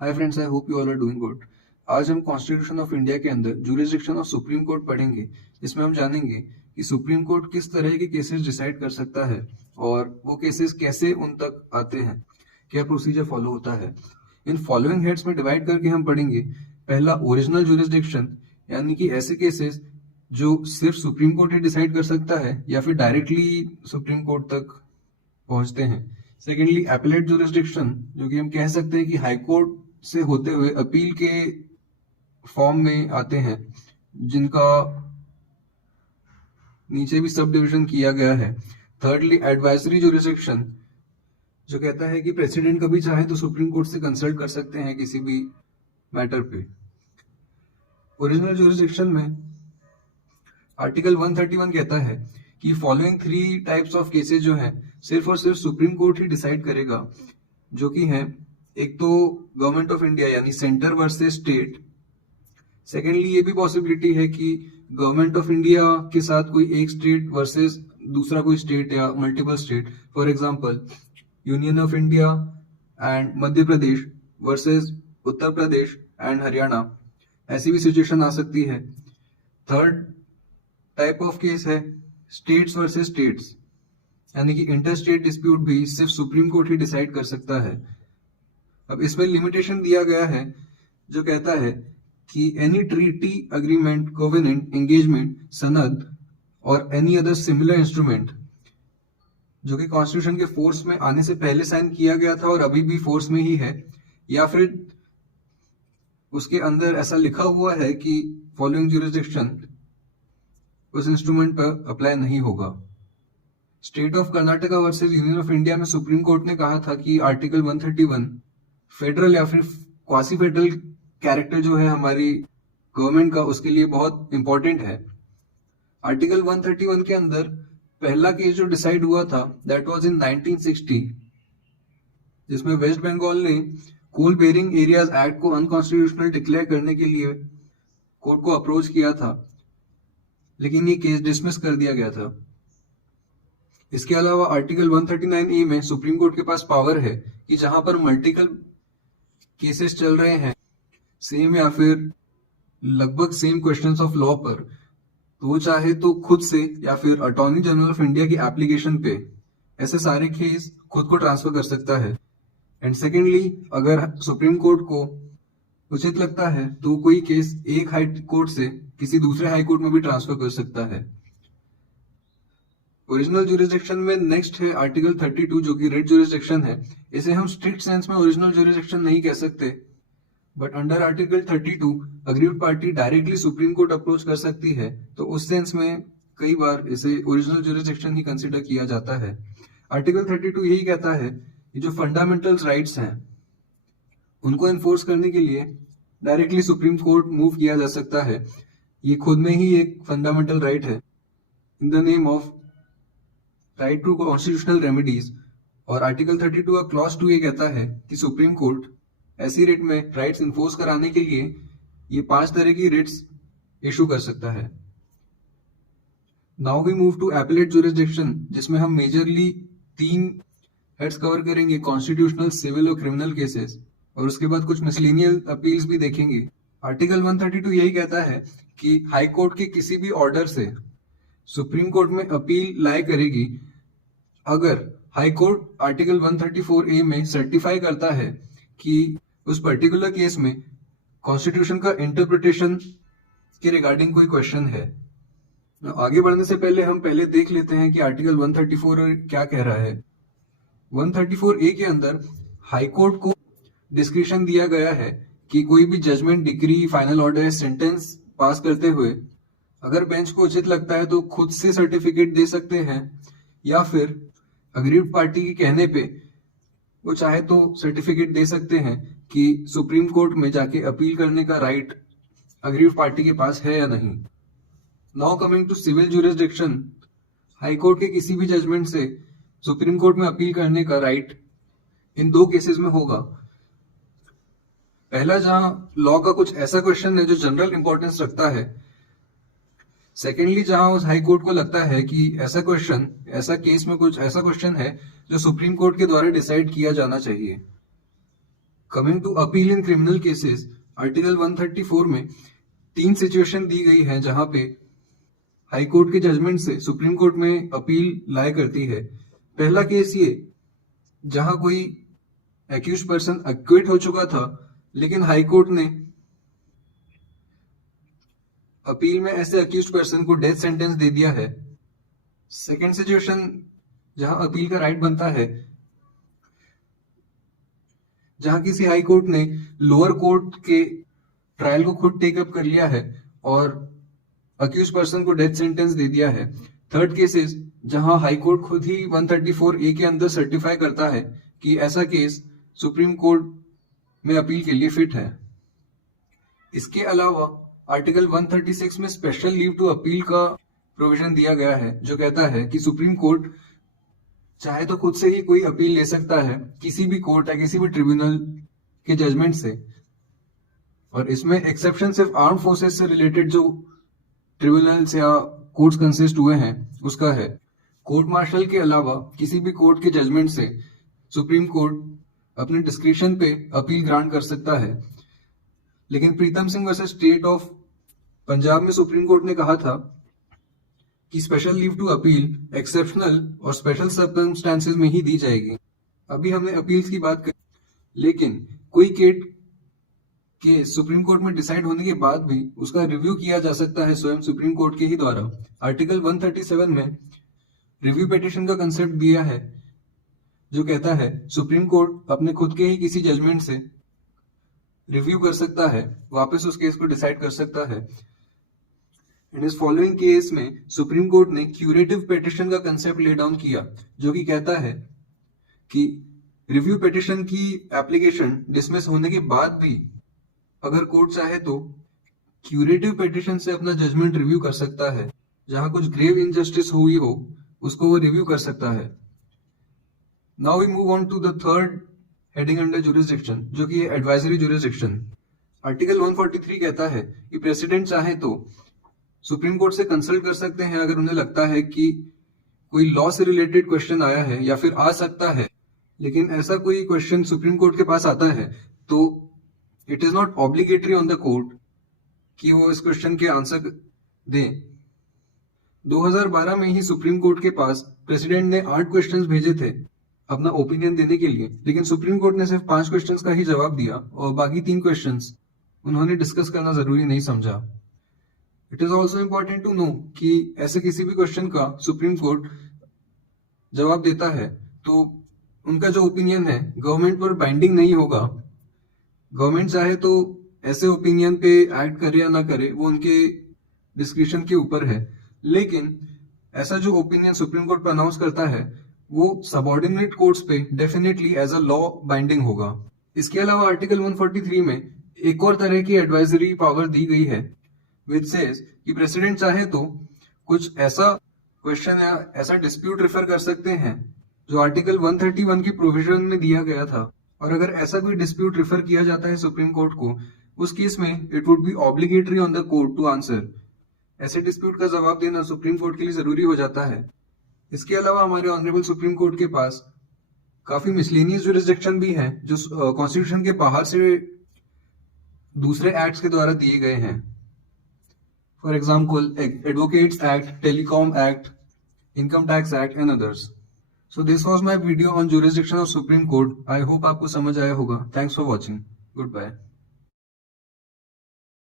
Hi friends, I hope you all are doing good. आज हम constitution of India के अंदर ज्यूरिसडिक्शन ऑफ सुप्रीम कोर्ट पढ़ेंगे। इसमें हम जानेंगे कि सुप्रीम कोर्ट किस तरह के केसेस डिसाइड कर सकता है और वो केसेस कैसे उन तक आते हैं, क्या प्रोसीजर फॉलो होता है। इन फॉलोइंग हेड्स में डिवाइड करके हम पढ़ेंगे। पहला, ओरिजिनल ज्यूरिसडिक्शन, यानी कि ऐसे केसेस जो सिर्फ सुप्रीम कोर्ट ही डिसाइड कर सकता है या फिर डायरेक्टली सुप्रीम कोर्ट तक पहुंचते हैं। सेकेंडली, एपेलेट ज्यूरिसडिक्शन, जो कि हम कह सकते हैं कि हाई कोर्ट से होते हुए अपील के फॉर्म में आते हैं, जिनका नीचे भी सब डिविजन किया गया है। थर्डली, एडवाइजरी ज्यूरिसडिक्शन, जो कहता है कि प्रेसिडेंट कभी चाहे तो सुप्रीम कोर्ट से कंसल्ट कर सकते हैं किसी भी मैटर पे। ओरिजिनल ज्यूरिसडिक्शन में आर्टिकल 131 कहता है कि फॉलोइंग 3 टाइप्स ऑफ केसेस जो हैं सिर्फ और सिर्फ सुप्रीम कोर्ट ही डिसाइड करेगा, जो कि हैं, एक तो गवर्नमेंट ऑफ इंडिया यानी सेंटर वर्सेस स्टेट। सेकेंडली, ये भी पॉसिबिलिटी है कि गवर्नमेंट ऑफ इंडिया के साथ कोई एक स्टेट वर्सेस दूसरा कोई स्टेट या multiple state. For example, union of India and Madhya Pradesh versus Uttar Pradesh and Haryana, ऐसी भी सिचुएशन आ सकती है। थर्ड टाइप ऑफ केस है स्टेट्स वर्सेस स्टेट्स, यानी कि इंटर स्टेट डिस्प्यूट भी सिर्फ सुप्रीम कोर्ट ही डिसाइड कर सकता है। अब इसमें लिमिटेशन दिया गया है, जो कहता है कि any treaty, agreement, covenant, engagement, सनद और एनी अदर सिमिलर इंस्ट्रूमेंट जो कि कॉन्स्टिट्यूशन के फोर्स में आने से पहले साइन किया गया था और अभी भी फोर्स में ही है, या फिर उसके अंदर ऐसा लिखा हुआ है कि फॉलोइंग ज्यूरिसडिक्शन उस इंस्ट्रूमेंट पर अप्लाई नहीं होगा। State of Karnataka versus union of India में सुप्रीम कोर्ट ने कहा था कि आर्टिकल 131 फेडरल या फिर क्वासी फेडरल कैरेक्टर जो है हमारी गवर्नमेंट का, उसके लिए बहुत इंपॉर्टेंट है। आर्टिकल 131 के अंदर पहला केस जो डिसाइड हुआ था दैट वाज इन 1960, जिसमें वेस्ट बंगाल ने कोल बेरिंग एरियाज एक्ट को अनकॉन्स्टिट्यूशनल डिक्लेयर करने के लिए कोर्ट को अप्रोच किया था, लेकिन ये केस डिसमिस कर दिया गया था। इसके अलावा आर्टिकल 139A में सुप्रीम कोर्ट के पास पावर है कि जहां पर मल्टीपल केसेस चल रहे हैं सेम या फिर लगभग सेम क्वेश्चंस ऑफ लॉ पर, तो वो चाहे तो खुद से या फिर अटॉर्नी जनरल ऑफ इंडिया की एप्लीकेशन पे ऐसे सारे केस खुद को ट्रांसफर कर सकता है। एंड सेकेंडली, अगर सुप्रीम कोर्ट को उचित लगता है तो कोई केस एक हाई कोर्ट से किसी दूसरे हाई कोर्ट में भी ट्रांसफर कर सकता है। ओरिजिनल ज्यूरिसडिक्शन में नेक्स्ट है आर्टिकल 32, जो कि रेड ज्यूरिसडिक्शन है। इसे हम स्ट्रिक्ट सेंस में ओरिजिनल ज्यूरिसडिक्शन नहीं कह सकते, but under article 32 aggrieved party directly supreme court approach कर सकती है, तो उस सेंस में कई बार इसे ओरिजिनल ज्यूरिसडिक्शन ही कंसिडर किया जाता है। आर्टिकल 32 यही कहता है कि जो फंडामेंटल राइट्स हैं उनको एनफोर्स करने के लिए डायरेक्टली सुप्रीम कोर्ट मूव किया जा सकता है। ये खुद में ही एक फंडामेंटल राइट है in the name of right to constitutional remedies. और आर्टिकल 32 का क्लॉज 2 ये कहता है कि सुप्रीम कोर्ट ऐसी रिट में राइट्स इन्फोर्स कराने के लिए ये 5 तरह की रिट्स इशू कर सकता है। Now we move to appellate jurisdiction, जिसमें हम मेजरली 3 हेड्स कवर करेंगे, कॉन्स्टिट्यूशनल, सिविल और क्रिमिनल केसेस, और उसके बाद कुछ मिसलेनियल अपील्स भी देखेंगे। आर्टिकल 132 यही कहता है कि हाई कोर्ट के किसी भी ऑर्डर से सुप्रीम कोर्ट में अपील लाई करेगी अगर हाई कोर्ट आर्टिकल 134A में सर्टिफाई करता है कि उस पर्टिकुलर केस में कॉन्स्टिट्यूशन का इंटरप्रिटेशन के रिगार्डिंग कोई क्वेश्चन है। आगे बढ़ने से पहले हम पहले देख लेते हैं कि आर्टिकल 134 क्या कह रहा है। 134A के अंदर हाई कोर्ट को डिस्क्रिप्शन दिया गया है कि कोई भी judgment, decree, final order, sentence pass करते हुए अगर बेंच को उचित लगता है तो खुद से सर्टिफिकेट दे सकते हैं, या फिर अग्रीव्ड पार्टी के कहने पे वो चाहे तो सर्टिफिकेट दे सकते हैं कि सुप्रीम कोर्ट में जाके अपील करने का राइट अग्रीव्ड पार्टी के पास है या नहीं। Now coming to civil jurisdiction, high court के किसी भी जजमेंट से सुप्रीम कोर्ट में अपील करने का राइट इन 2 केसेस में होगा। पहला, जहां लॉ का कुछ ऐसा क्वेश्चन है जो जनरल इंपॉर्टेंस रखता है। सेकेंडली, जहां उस हाई कोर्ट को लगता है कि ऐसा क्वेश्चन, ऐसा केस में कुछ ऐसा क्वेश्चन है जो सुप्रीम कोर्ट के द्वारा डिसाइड किया जाना चाहिए। Coming to appeal in criminal cases, article 134 में 3 सिचुएशन दी गई है जहां पे हाई कोर्ट के जजमेंट से सुप्रीम कोर्ट में अपील लाया करती है। पहला केस ये जहां कोई एक्यूज पर्सन अक्विट हो चुका था, लेकिन हाई कोर्ट ने अपील में ऐसे अक्यूज पर्सन को डेथ सेंटेंस दे दिया है। सेकेंड सिचुएशन जहां अपील का राइट बनता है, जहां किसी हाई कोर्ट ने लोअर कोर्ट के ट्रायल को खुद टेकअप कर लिया है और अक्यूज पर्सन को डेथ सेंटेंस दे दिया है। थर्ड केसेस जहां हाई कोर्ट खुद ही 134A के अंदर सर्टिफाई करता है कि ऐसा केस सुप्रीम कोर्ट में अपील के लिए फिट है। इसके अलावा आर्टिकल 136 में स्पेशल लीव टू अपील का प्रोविजन दिया गया है, जो कहता है कि सुप्रीम कोर्ट चाहे तो खुद से ही कोई अपील ले सकता है किसी भी कोर्ट या किसी भी ट्रिब्यूनल के जजमेंट से। और इसमें एक्सेप्शन सिर्फ आर्म फोर्सेस से रिलेटेड जो ट्रिब्यूनल्स या कोर्ट्स कंसिस्ट हुए हैं उसका है। कोर्ट मार्शल के अलावा किसी भी कोर्ट के जजमेंट से सुप्रीम कोर्ट अपने डिस्क्रिप्शन पे अपील ग्रांट कर सकता है। लेकिन Pritam Singh versus state of Punjab में सुप्रीम कोर्ट ने कहा था कि special leave to appeal exceptional और स्पेशल सर्कमस्टांसेस में ही दी जाएगी। अभी हमने अपील्स की बात की, लेकिन कोई केस सुप्रीम कोर्ट में डिसाइड होने के बाद भी उसका रिव्यू किया जा सकता है स्वयं सुप्रीम कोर्ट के ही द्वारा। आर्टिकल 137 में रिव्यू पिटीशन का कंसेप्ट दिया है, जो कहता है सुप्रीम कोर्ट अपने खुद के ही किसी जजमेंट से रिव्यू कर सकता है, वापस उस केस को डिसाइड कर सकता है। इन इस फॉलोइंग केस में सुप्रीम कोर्ट ने क्यूरेटिव पिटीशन का कंसेप्ट ले डाउन किया, जो कि कहता है कि रिव्यू पिटीशन की एप्लीकेशन डिसमिस होने के बाद भी अगर कोर्ट चाहे तो क्यूरेटिव पिटीशन से अपना जजमेंट रिव्यू कर सकता है। जहां कुछ ग्रेव इनजस्टिस हुई हो उसको वो रिव्यू कर सकता है। Now we move on to the third heading under jurisdiction, जो कि एडवाइजरी जुरिसडिक्शन। आर्टिकल 143 कहता है कि प्रेसिडेंट चाहे तो सुप्रीम कोर्ट से कंसल्ट कर सकते हैं अगर उन्हें लगता है कि कोई लॉ से रिलेटेड क्वेश्चन आया है या फिर आ सकता है। लेकिन ऐसा कोई क्वेश्चन सुप्रीम कोर्ट के पास आता है तो it is not obligatory on the court कि वो इस क्वेश्चन के आंसर दें। 2012 में ही सुप्रीम कोर्ट के पास प्रेसिडेंट ने 8 क्वेश्चंस भेजे थे अपना ओपिनियन देने के लिए, लेकिन सुप्रीम कोर्ट ने सिर्फ 5 क्वेश्चंस का ही जवाब दिया और बाकी 3 क्वेश्चंस उन्होंने डिस्कस करना जरूरी नहीं समझा। It is also important to know कि ऐसे किसी भी क्वेश्चन का सुप्रीम कोर्ट जवाब देता है तो उनका जो ओपिनियन है गवर्नमेंट पर बाइंडिंग नहीं होगा। गवर्नमेंट चाहे तो ऐसे ओपिनियन पे एक्ट करे या ना करे, वो उनके डिस्क्रिप्शन के ऊपर है, लेकिन ऐसा जो ओपिनियन सुप्रीम कोर्ट अनाउंस करता है वो सबऑर्डिनेट कोर्ट्स पे definitely as a law binding होगा। इसके अलावा आर्टिकल 143 में एक और तरह की एडवाइजरी पावर दी गई है, विच सेज कि प्रेसिडेंट चाहे तो कुछ ऐसा क्वेश्चन या ऐसा डिस्प्यूट रेफर कर सकते हैं जो आर्टिकल 131 की प्रोविजन में दिया गया था। और अगर ऐसा कोई डिस्प्यूट रेफर किया जाता है सुप्रीम कोर्ट को, उस केस में it would be obligatory on the court to answer. ऐसे डिस्प्यूट का जवाब देना सुप्रीम कोर्ट के लिए जरूरी हो जाता है। इसके अलावा हमारे ऑनरेबल सुप्रीम कोर्ट के पास काफी मिसलेनियस जुरिसडिक्शन भी है जो कॉन्स्टिट्यूशन के बाहर से दूसरे एक्ट्स के द्वारा दिए गए हैं। For example advocates act, telecom act, income tax act and others. So this was my video on jurisdiction of Supreme Court. I hope आपको समझ आया होगा. Thanks for watching. Goodbye.